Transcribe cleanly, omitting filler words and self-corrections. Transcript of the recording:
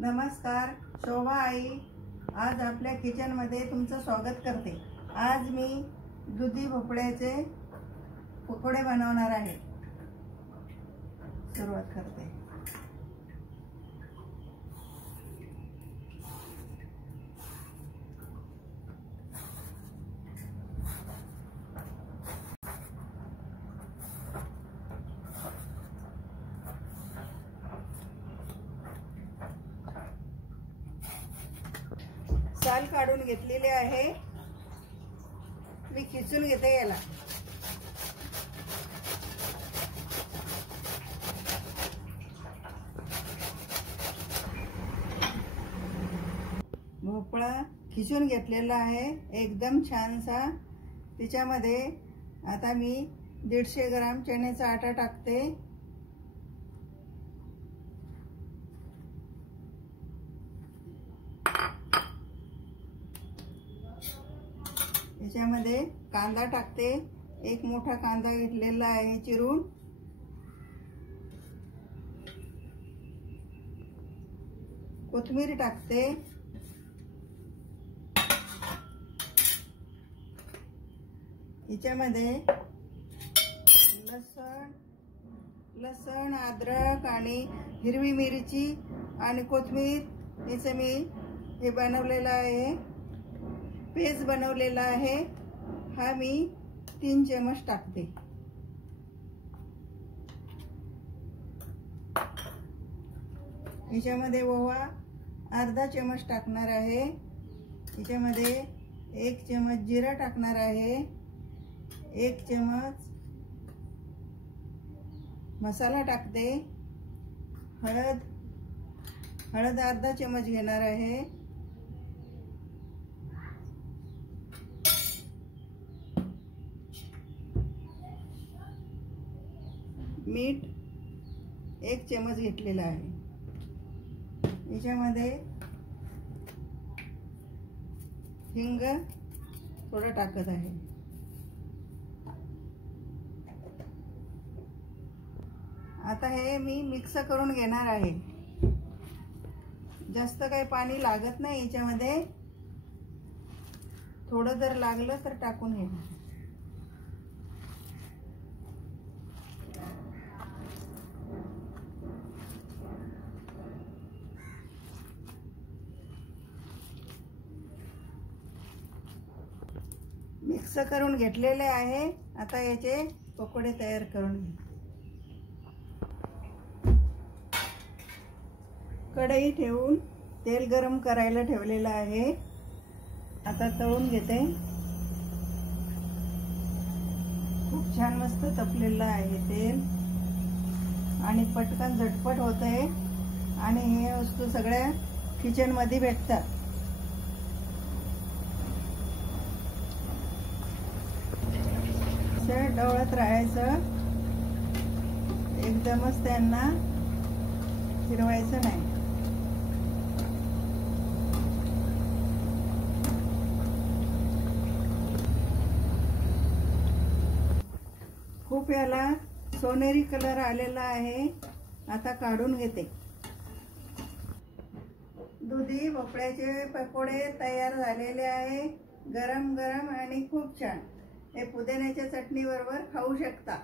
नमस्कार, शोभा आई आज आपल्या किचनमध्ये तुमचं स्वागत करते। आज मी दुधी भोपळ्याचे पकोडे बनवणार आहे। सुरुवात करते। साल काढून घेतलेले आहे। मी खिसून घेते याला। भोपळा खिसून घेतलेला आहे एकदम छानसा। त्याच्यामध्ये आता मी 150 ग्राम चण्याचा आटा टाकते। याच्यामध्ये कांदा टाकते। एक मोठा कांदा घेतलेला आहे चिरून। कोथिंबीर टाकते। याच्यामध्ये लसण, अद्रक आणि हिरवी मिरची आणि कोथिंबीर याचं मी हे बनवलेलं आहे, पेस्ट बनवलेला आहे। हा मी 3 चम्मच टाकते। याच्यामध्ये ओवा अर्धा चम्मच टाकणार आहे। याच्यामध्ये 1 चम्मच जिरा टाकणार आहे। 1 चम्मच मसाला टाकते। हळद अर्धा चम्मच घेणार आहे। मीठ 1 चम्मच घेतलेला आहे। याच्यामध्ये हिंग थोडं टाकत आहे। आता हे मी मिक्स करून घेणार आहे। जास्त काही पाणी लागत नाही याच्यामध्ये, थोडं जर लागलं तर टाकून घेणार। मिक्स करून घेतलेले आहे। आता याचे पकोडे तयार करून घे। कढई ठेवून तेल गरम करायला ठेवलेलं आहे। आता तळून घेते। खूप छान मस्त तपलेलं आहे तेल आणि पटकन झटपट होतंय आणि हे वस्तू सगळ्या किचन मध्ये भेटतात। ढवळत राहायचं, एकदमच त्यांना फिरवायचं नाही। खूप याला सोनेरी कलर आलेला आहे। आता काढून घेते। दुधी भोपळ्याचे पकोडे तयार झालेले आहे। गरम गरम आणि खूप छान। हे पुदिन्याच्या चटणी बरोबर खाऊ शकता।